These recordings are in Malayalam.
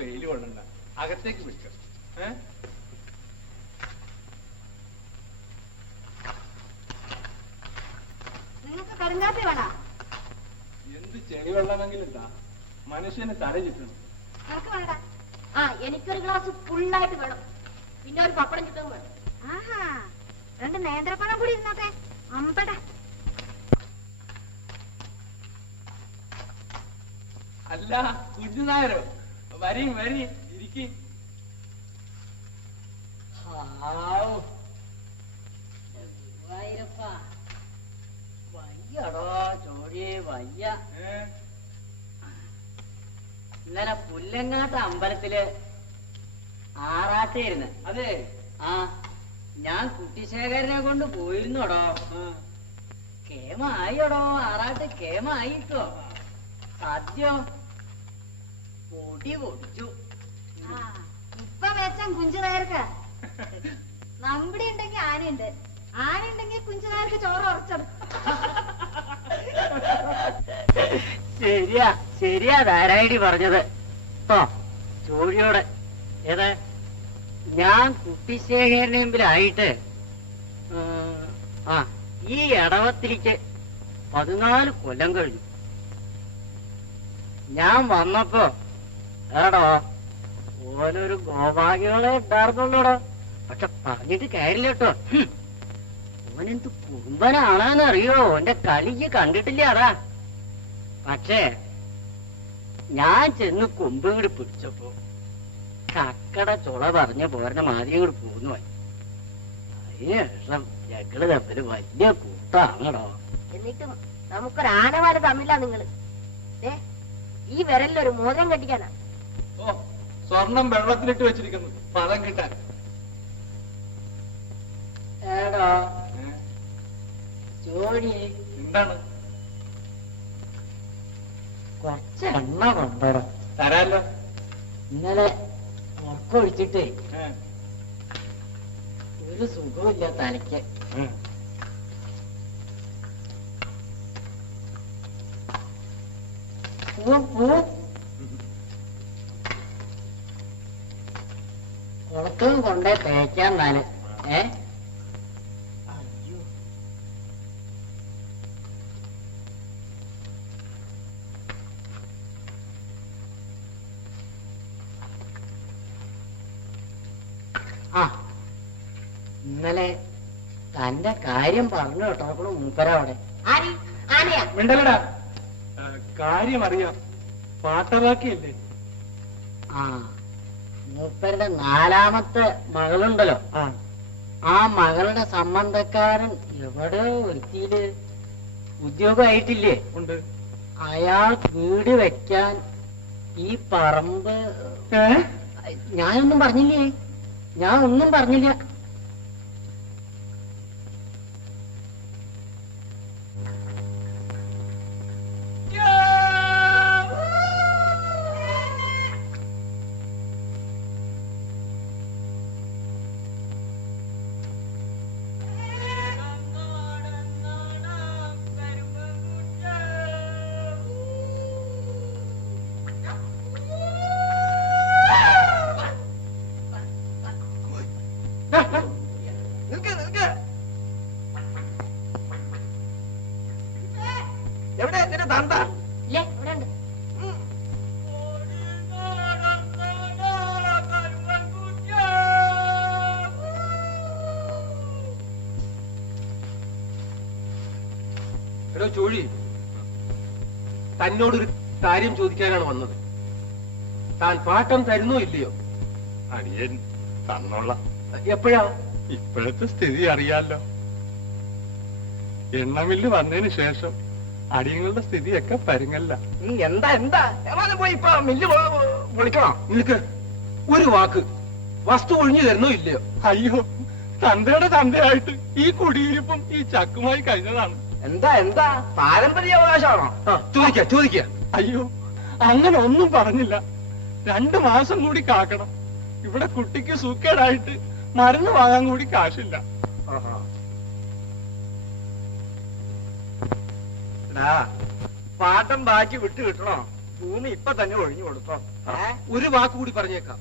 വെയിൽ കൊള്ളണ്ട, അകത്തേക്ക് വിളിക്കാം. എന്ത് ചെളി വെള്ളമെങ്കിലും ഇട്ടാ മനുഷ്യന് തല ചുറ്റണം. എനിക്കൊരു ഗ്ലാസ് ഫുള്ളായിട്ട് വേണം, പിന്നെ ഒരു പപ്പടം ചുറ്റും വേണം. ആഹാ, 2 നേന്ത്രപ്പഴം കൂടി ഇരുന്നോട്ടെ. അമ്പട. അല്ല കുഞ്ഞുനായരോ, വരീ ഇരിക്കി. വയ്യടോ ചോഴിയെ വയ്യ. ഇന്നലെ പുല്ലങ്ങാട്ട് അമ്പലത്തില് ആറാട്ടായിരുന്നു. അതെ. ആ, ഞാൻ കുട്ടിശേഖരനെ കൊണ്ട് പോയിരുന്നോടോ. കേമായിടോ, ആറാട്ട് കേമായിട്ടോ. സദ്യ പൊടി പൊടിച്ചു. ഇപ്പൊ വെച്ചാൻ കുഞ്ചുനായർക്ക് നമ്പടി ഉണ്ടെങ്കിൽ ആനയുണ്ട്, ആനയുണ്ടെങ്കിൽ കുഞ്ചുനായർക്ക് ചോറ് ഉറച്ചെടുക്കും. ശരിയാ ധാരായി പറഞ്ഞത്. ചോഴിയോട് ഏത് ഞാൻ കുട്ടിശേഖരനെമ്പിലായിട്ട് ഈ ഇടവത്തിലേക്ക് 14 കൊല്ലം കഴിഞ്ഞു. ഞാൻ വന്നപ്പോ ഏടോ ഓനൊരു ഗോഭാഗ്യങ്ങളെ ഉണ്ടായിരുന്നുള്ളൂടോ. പക്ഷെ പറഞ്ഞിട്ട് കാര്യമില്ല കേട്ടോ. ഓനെന്ത് കുറുമ്പനാണെന്നറിയോ, ഓന്റെ കളിക്ക് കണ്ടിട്ടില്ലാടാ. പക്ഷേ ഞാൻ ചെന്ന് കൊമ്പ് കൂടി പിടിച്ചപ്പോ കക്കട ചുള പറഞ്ഞ പോരണ മാതിരി കൂടി പോന്നു. അതിനുശേഷം ഞങ്ങള് തമ്മില് വലിയ കൂട്ടാണോ. എന്നിട്ടും നമുക്കൊരു ആനമാര് തമ്മില്ല നിങ്ങള്. ഈ വിരലിലൊരു മോതിരം കെട്ടിക്കാനാ. ഓ, സ്വർണം വെള്ളത്തിലിട്ട് വെച്ചിരിക്കുന്നു പദം കിട്ടാൻ. ഏടോ ജോലി എന്താണ്? കുറച്ച് എണ്ണ കൊണ്ടോ. തരാല്ലോ. ഇന്നലെ ഉറക്കൊഴിച്ചിട്ടേ ഒരു സുഖമില്ല തലയ്ക്ക്. കുളത്തും കൊണ്ടേ തേക്കാൻ നാല്. ഇന്നലെ തന്റെ കാര്യം പറഞ്ഞു കേട്ടോ മൂപ്പരവിടെ. മിണ്ടലടാ, കാര്യം അറിയാം, പാട്ടവാക്കിയല്ലേ. മൂപ്പരുടെ 4ാമത്തെ മകളുണ്ടല്ലോ, ആ മകളുടെ സംബന്ധക്കാരൻ എവിടെയോ ഒരുത്തിയില് ഉദ്യോഗമായിട്ടില്ലേ. ഉണ്ട്. അയാൾ വീട് വെക്കാൻ ഈ പറമ്പ്. ഞാനൊന്നും പറഞ്ഞില്ലേ, ഞാൻ ഒന്നും പറഞ്ഞില്ല. എവിടെ എന്തിനാ തന്ത? എടോ ചോഴി, തന്നോടൊരു കാര്യം ചോദിക്കാനാണ് വന്നത്. താൻ പാട്ടം തരുന്നോ ഇല്ലയോ? അടിയൻ തന്നോളാം. എപ്പോഴാ? ഇപ്പോഴത്തെ സ്ഥിതി അറിയാലോ. എണ്ണമില്ല് വന്നതിന് ശേഷം അടിയങ്ങളുടെ സ്ഥിതിയൊക്കെ പരുങ്ങല്ല. എന്താ പോയി ഇപ്പൊ മില്ല് പൊളിക്കണോ? നിനക്ക് ഒരു വാക്ക് വസ്തു ഒഴിഞ്ഞു തരുന്നോ ഇല്ലയോ? അയ്യോ, തന്തയുടെ തന്തയായിട്ട് ഈ കുടിയിരിപ്പും ഈ ചക്കുമായി കഴിഞ്ഞതാണ്. എന്താ പാരമ്പര്യ അവകാശമാണോ? ചോദിക്ക. അയ്യോ, അങ്ങനെ ഒന്നും പറഞ്ഞില്ല. 2 മാസം കൂടി കാക്കണം. ഇവിടെ കുട്ടിക്ക് സൂക്കേടായിട്ട് മരുന്ന് വാങ്ങാൻ കൂടി കാശില്ല. പാട്ടം ബാക്കി വിട്ടു കിട്ടണോ? ഭൂമി ഇപ്പൊ തന്നെ ഒഴിഞ്ഞു കൊടുത്തോ. ഒരു വാക്ക് കൂടി പറഞ്ഞേക്കാം,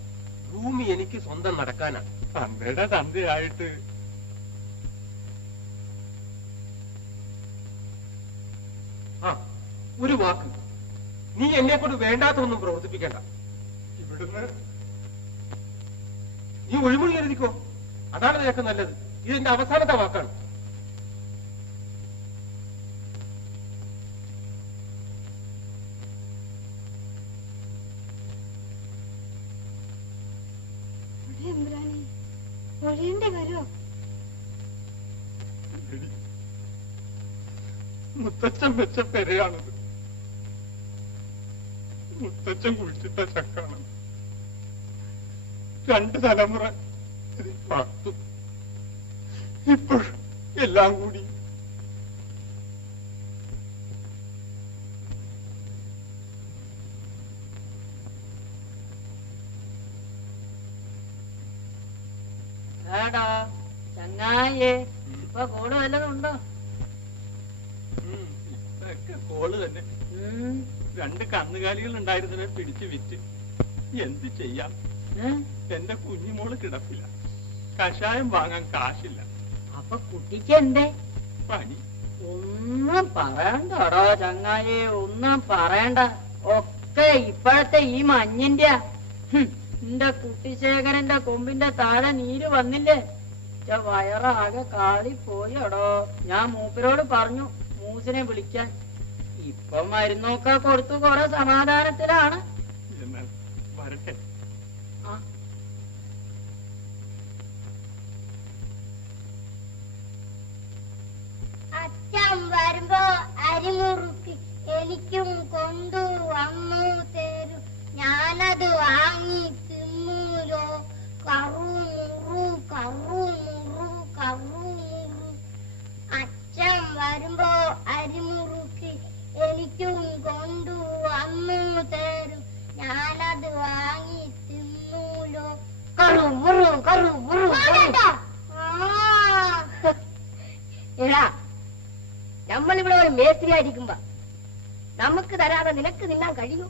ഭൂമി എനിക്ക് സ്വന്തം നടക്കാനാ. തന്തയുടെ തന്തയായിട്ട് ആ ഒരു വാക്ക്, നീ എന്നെ കൊണ്ട് വേണ്ടാത്തൊന്നും പ്രവർത്തിപ്പിക്കണ്ട. ഇവിടുന്ന് നീ ഒഴിമൊഴി എഴുതിക്കോ, അതാണ് നിനക്ക് നല്ലത്. ഇതെന്റെ അവസാനത്തെ വാക്കാണ്. ഒഴിയേണ്ടി വരുമോ? മുത്തച്ഛൻ വെച്ച പെരയാണത്. മുത്തച്ഛൻ കുഴിച്ചിട്ട ചക്കാണത്. 2 തലമുറ ഇതിൽ പാർത്തു. ഇപ്പോൾ എല്ലാം കൂടി ഏടാ ചങ്ങായേ, ഇപ്പൊ കോള് വല്ലതും ഉണ്ടോ? ഇതൊക്കെ കോള് തന്നെ. 2 കന്നുകാലികൾ ഉണ്ടായിരുന്നവരെ പിടിച്ചു വിറ്റ് എന്ത് ചെയ്യാം? എന്റെ കുഞ്ഞിമോള് കിടപ്പില്ല, കഷായം വാങ്ങാൻ കാശില്ല. അപ്പൊ കുട്ടിക്ക് എന്തേ പണി? ഒന്നും പറയണ്ടോടോ ചങ്ങായേ, ഒന്നും പറയണ്ട. ഒക്കെ ഇപ്പോഴത്തെ ഈ മഞ്ഞിന്റെ എന്റെ കുട്ടിശേഖരന്റെ കൊമ്പിന്റെ താഴെ നീര് വന്നില്ലേ? വയറാകെ കാളിപ്പോയോടോ. ഞാൻ മൂപ്പരോട് പറഞ്ഞു മൂസിനെ വിളിക്കാൻ. ഇപ്പൊ മരുന്നൊക്കെ കൊടുത്തു കുറെ സമാധാനത്തിലാണ്. എന്നാൽ വരട്ടെ. അച്ഛൻ വരുമ്പോ അരിമുറുക്കി എനിക്കും കൊണ്ടു വന്നു തരൂ. ഞാനത് വാങ്ങി തിന്നൂലോ. കറുമുറു കറുമുറു കറുമുറു. അച്ഛൻ വരുമ്പോ അരിമുറുക്കി എനിക്കും കൊണ്ടു വന്നു തരും. ഞാനത് വാങ്ങി തിന്നൂലോ. കറുമുറു കറുമുറു. എടാ, നമ്മളിവിടെ ഒരു മേസ്ത്രി ആയിരിക്കുമ്പോ നമുക്ക് തരാതെ നിനക്ക് തിന്നാൻ കഴിയൂ?